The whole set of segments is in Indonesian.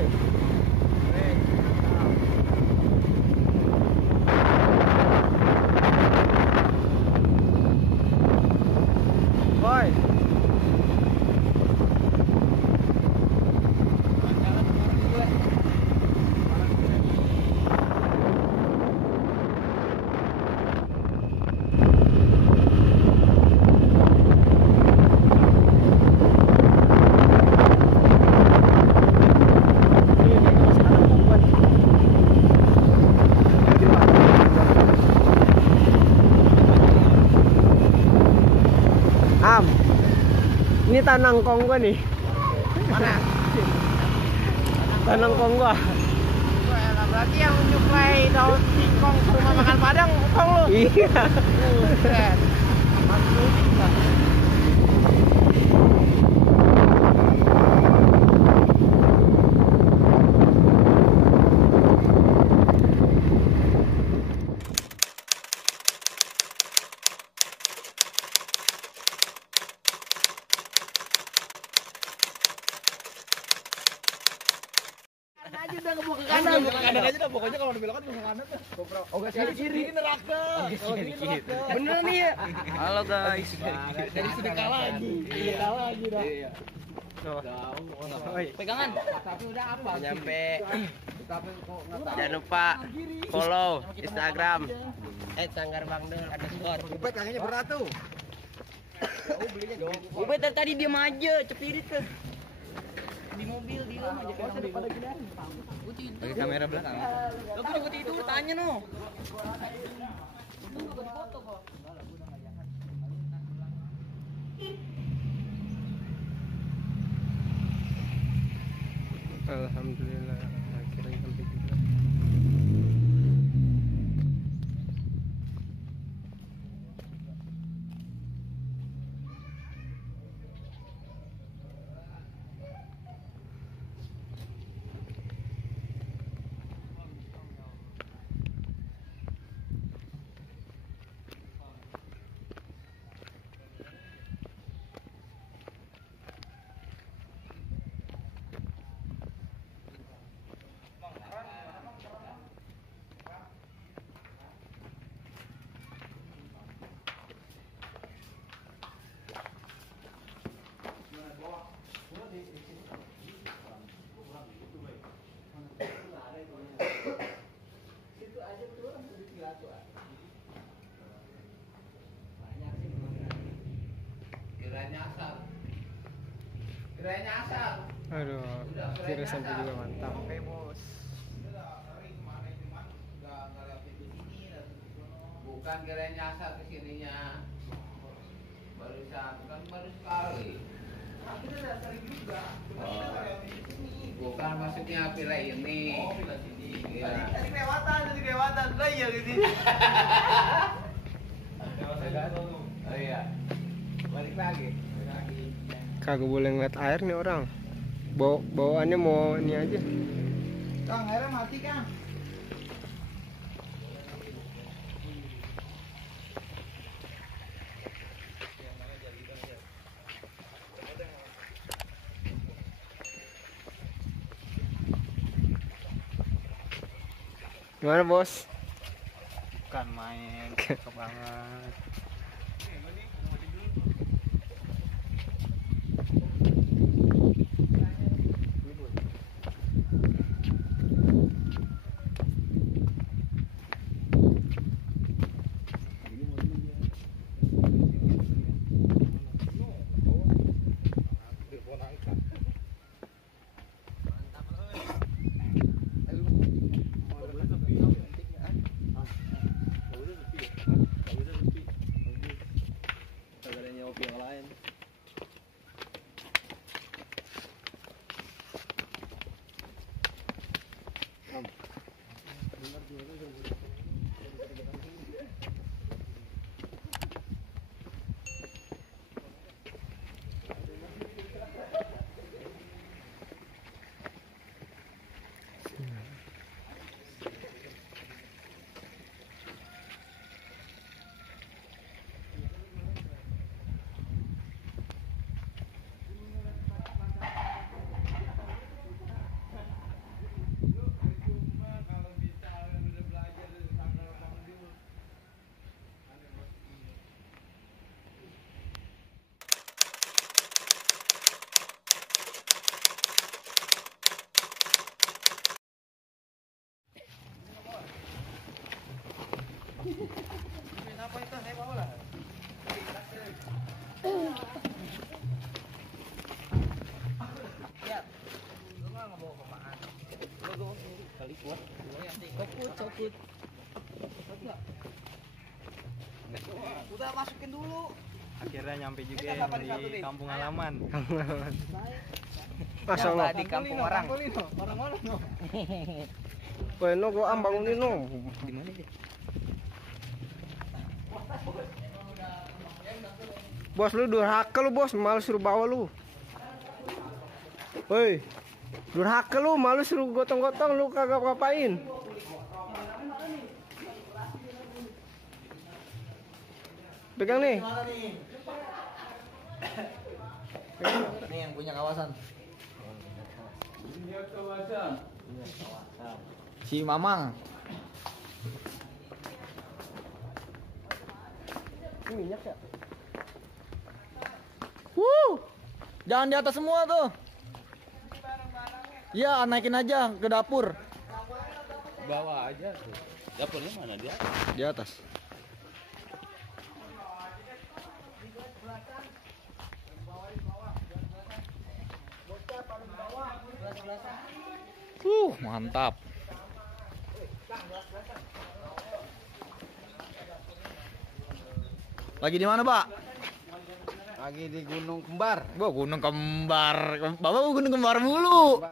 boy. Boy. Ini tanangkong gua nih. Mana? Tanangkong gua. Berarti yang menyuplai daun singkong ke rumah makan Padang kong lu. Iya. Buset. Aja udah ngebuk ke kanan. Kanan aja dah, pokoknya kalau di belokan bisa kanan dah. Oh, enggak kiri neraka. Kalau kiri neraka. Bener nih ya. Halo guys. Dari sini kalah lagi. Iya kalah lagi dah. Iya. Pegangan. Tapi udah apa? Nyampe. Jangan lupa follow Instagram @sanggarbangdel_. Ubed kayaknya berat tuh. Ubed dari tadi diam aja, cepirit tuh. Di mobil di rumah aja pada gini. Pakai kamera belakang. Lo juga tidur tanya no. Alhamdulillah akhirnya sampai juga. Kiranya asal. Aduh, akhirnya sampai juga mantap. Oke bos. Bukan kiranya asal kesininya. Baru satu kan baru sekali. Akhirnya udah sering juga. Bukan maksudnya pila ini. Oh pila sini. Tadi kelewatan lah ya gitu. Oh iya. Balik lagi. Kagak boleh ngeliat air nih orang. Bawaannya mau ini aja. Kang, airnya mati Kang. Gimana bos? Bukan main, cakep banget. kali kuat. Cokut. Udah masukin dulu. Akhirnya nyampe juga di kampung halaman. Masya Allah. Di kampung orang. Weh, no gua bangunin no. Di mana dia? Bos lu durhaka lu bos, malu suruh bawa lu. Woi, durhaka lu, malu suruh gotong-gotong lu kagak ngapain. Pegang nih. Nih yang punya kawasan. Si Mamang. Ini minyak ya? Jangan di atas semua tuh. Iya, naikin aja ke dapur. Bawa aja tuh. Dapurnya mana dia? Di atas. Mantap. Lagi di mana, Pak? Lagi di Gunung Kembar. Wah, Gunung Kembar. Bapak Gunung Kembar mulu.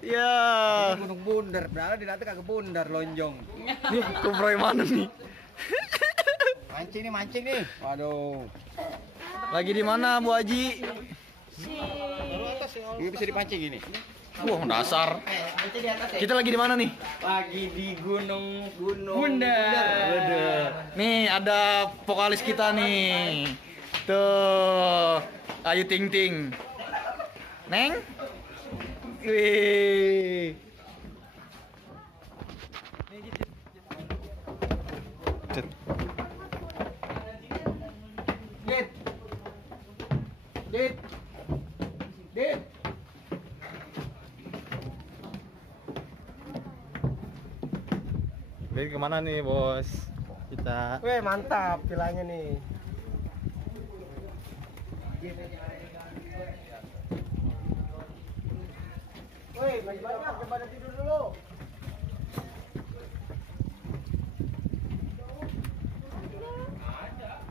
Ya. Gunung Bundar. Padahal di nanti kagak bundar lonjong. Nih, kumroy mana nih? Mancing nih. Waduh. Lagi di mana, Bu Haji? Ini bisa dipancing ini. Wah, dasar. Kita lagi di mana nih? Lagi di Gunung Bundar. Nih, ada vokalis kita nih. Tuh, Ayu Ting Ting. Neng? Wih. Dit. Jadi kemana nih, Bos? Kita Weh, mantap vilanya nih. Weh, banyak pada tidur dulu.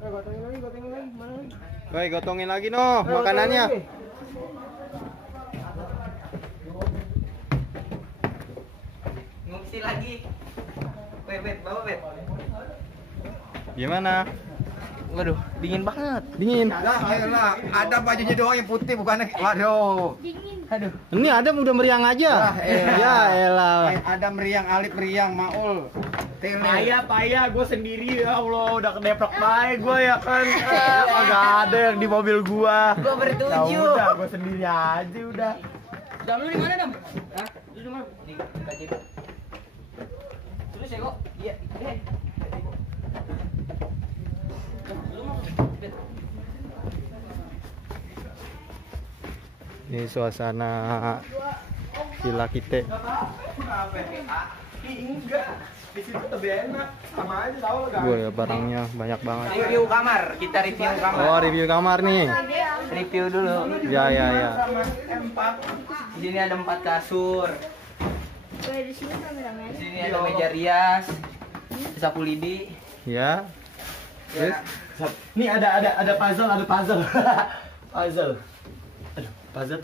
Gotongin lagi, mana lagi? Woi, gotongin lagi noh makanannya. ngungsi lagi. Bet, bawa bet. Gimana? Waduh, dingin banget. Dingin. Ayolah, ada bajunya doang yang putih bukannya. Waduh. Aduh. Ini ada udah meriang aja. Ya elah. Ada meriang, Alip meriang, Maul. Payah, gue sendiri ya Allah, udah kedeprok baik gue ya kan. Agak ada yang di mobil gua. Gue bertujuh. Ya udah, gua sendiri aja udah. Dam lu di mana, Dam? Hah? Lu di mana? Di KJ. Terus ya kok? Iya, deh. Lu mau? Ini suasana villa kita. Enggak. Di situ lebih enak. Sama aja tahu lah. Gue ya barangnya banyak banget. Review kamar, kita review kamar. Oh, review kamar nih. Review dulu. Ya. Di sini ada 4 kasur. Di sini kameramen. Di sini ada meja rias, sapu lidi. Ya. Ya. Nih ada puzzle. Puzzle. Aduh,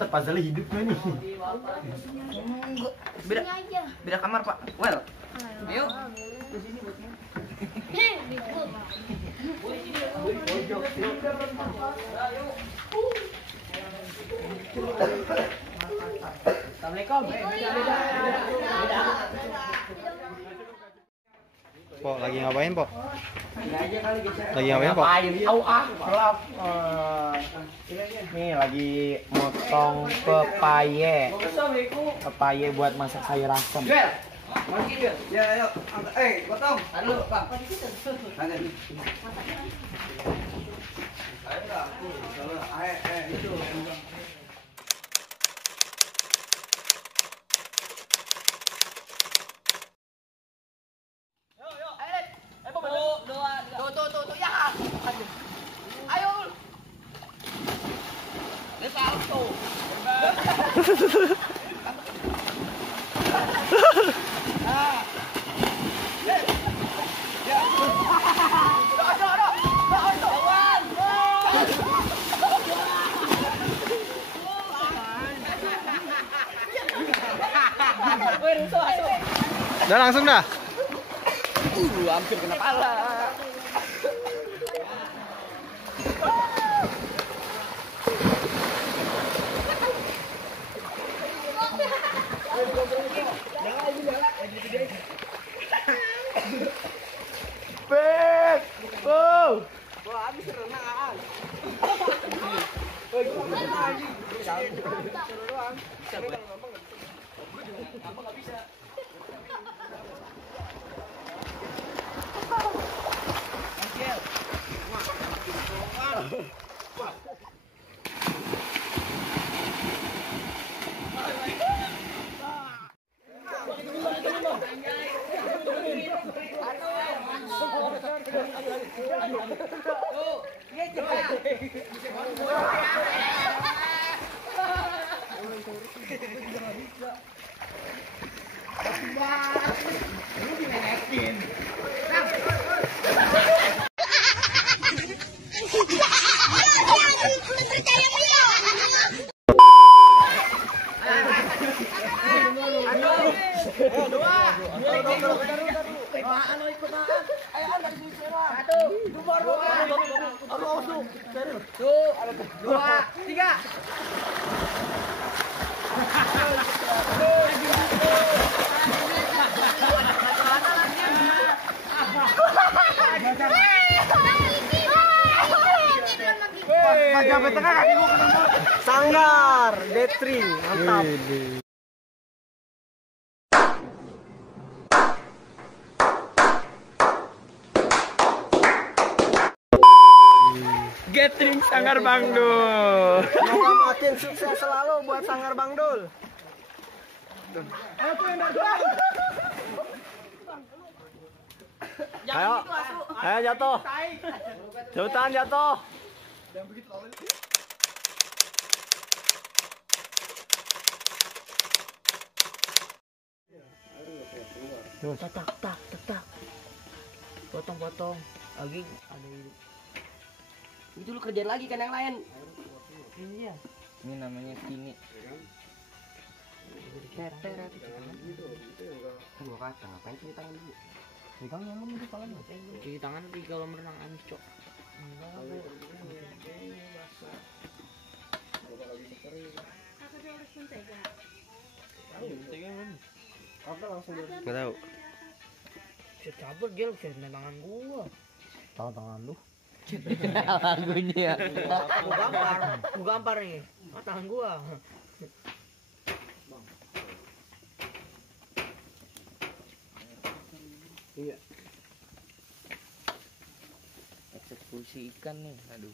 puzzle hidup gak nih? Beda, Sini aja. beda kamar Pak. Well, ayo. Ribut. Assalamualaikum. Pok, lagi ngapain, Pok? Aja kali geser. Lagi ngapain, Pok? Gelap. Nih lagi motong pepaye. Pepaye buat masak sayur asam. Masukin dia. Ya, ayo. Potong. Aduh, Pak. Ada nih. Ayo dah. Itu. Tuh, ya. Ayo. Let's go. Udah langsung dah. Hampir kena pala. Pet. Oh. Wah, habis renang. Dua, tiga. Sanggar, detri, mantap. Gathering Sanggar Bang Dul. Semoga makin sukses selalu buat Sanggar Bang Dul. Ayo. Ayo jatuh. Jauhan jatuh. Tak. Potong. Lagi ada ini. Itu lu kerjain lagi kan yang lain. Iya. Ini namanya kini. Gua kata ngapain cuci tangan dulu? Cuci tangan lu di kepala. Cuci tangan di kalau berenang amis, Cok. Nggak tahu. Bisa cabut dia bisa tangan gua. Tangan lu. Lagunya. Gua gampar nih. Tangan gua. Iya. Eksekusi ikan nih. Aduh.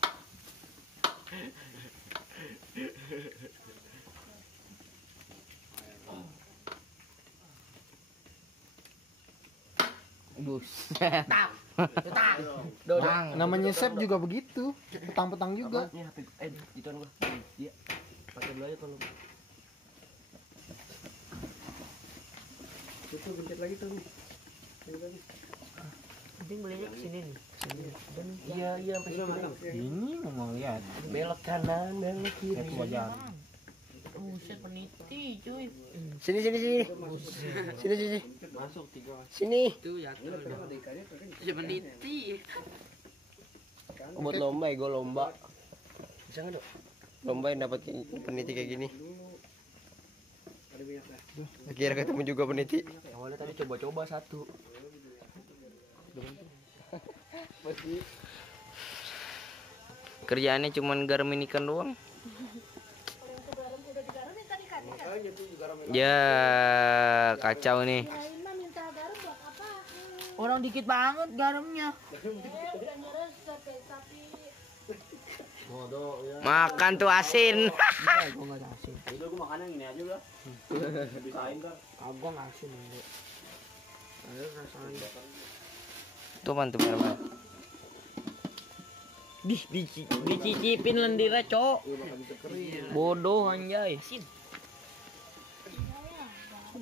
Buset. Namanya chef juga begitu, petang-petang juga. Ini HP ituan gua. Iya. Pakai dulu aja kalau. Itu bentar lagi tuh. Penting belinya kesini nih. Iya sampai sini. Ini mau lihat. Belok kanan, belok kiri. Kayak tua jalan. Buset peniti, cuy. Sini. Sini. Masuk 3. Sini. Itu jatuh. Ya peniti. Buat lomba ya, gue lomba. Bisa enggak, Dok? Lomba yang dapat peniti kayak gini. Akhirnya ketemu juga peniti. Awalnya tadi coba-coba satu. Kerjaannya cuman garmin ikan doang. Ya kacau nih. Orang dikit banget garamnya. Makan tuh asin. Gua enggak ada asin. Udah gua makan yang ini aja udah. Bisain kan. Gua enggak asin enggak. Ayo rasanya. Tuh mantap merah. Dicicipin lendirnya, Cok. Bodoh anjay.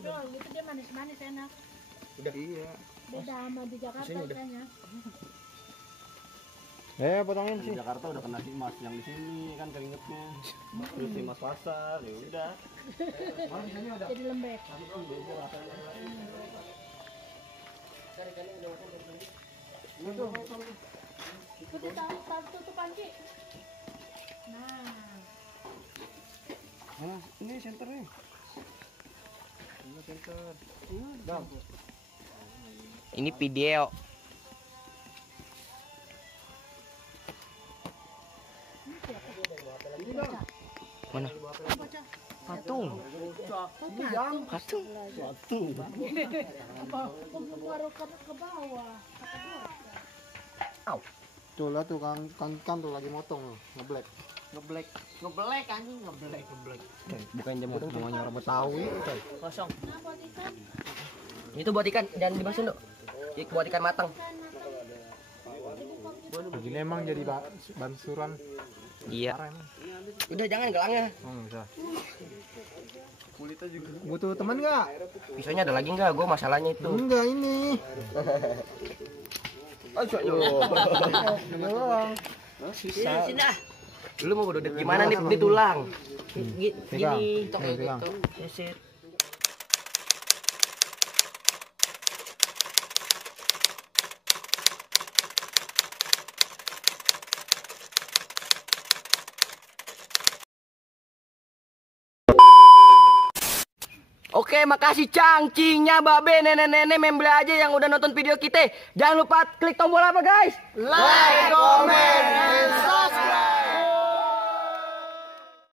cendol gitu dia manis-manis enak. Udah. Iya. Beda sama di Jakarta Sini udah. kayaknya. Potongin Di Jakarta udah kena timas, yang di sini kan keringetnya. Terus timas pasar, ya udah. Jadi lembek. Itu tahu tutup panci. Nah, Mana? Ini senternya. Ini video. Mana? Patung. Patung. apa pengaruh ke bawah? Tuh lah tuh kan tuh lagi motong loh, ngeblek. Ngebelek anjing, ngebelek. Bukan jemput semuanya orang Betawi itu. Kosong. Nah, buat ikan. Itu buat ikan dan dimasin, Dok. Buat ikan matang. Begini emang jadi bansuran. Iya. Udah jangan gelangnya. Bisa. Kulitnya juga. Butuh teman nggak? Pisaunya ada lagi enggak? Gua masalahnya itu. Enggak ini. Sini dah. Lu mau duduk gimana nih di tulang? Gini, tok pegang. gitu. Sisit. Oke, makasih cangcingnya babe, nenek-nenek, membeli aja yang udah nonton video kita. Jangan lupa klik tombol apa guys? Like, comment, and subscribe.